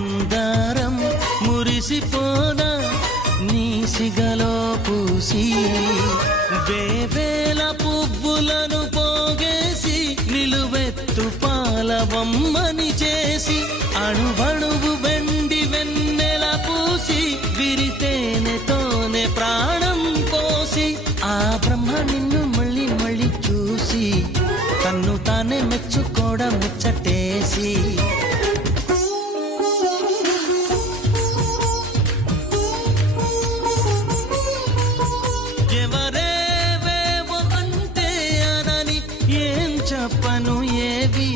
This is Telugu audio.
మందారం మురిసిపోన నీ సిగలో పూసి వేవేల పువ్వులను పోగేసి నిలువెత్తు పాలవమ్మని చేసి అణువణువు వెండి వెన్నెల పూసి విరితేనెతోనే ప్రాణం పోసి ఆ బ్రహ్మ నిన్ను మళ్ళీ మళ్ళీ చూసి తన్ను తానే మెచ్చుకోవడం ముచ్చటేసి చెప్పను ఏది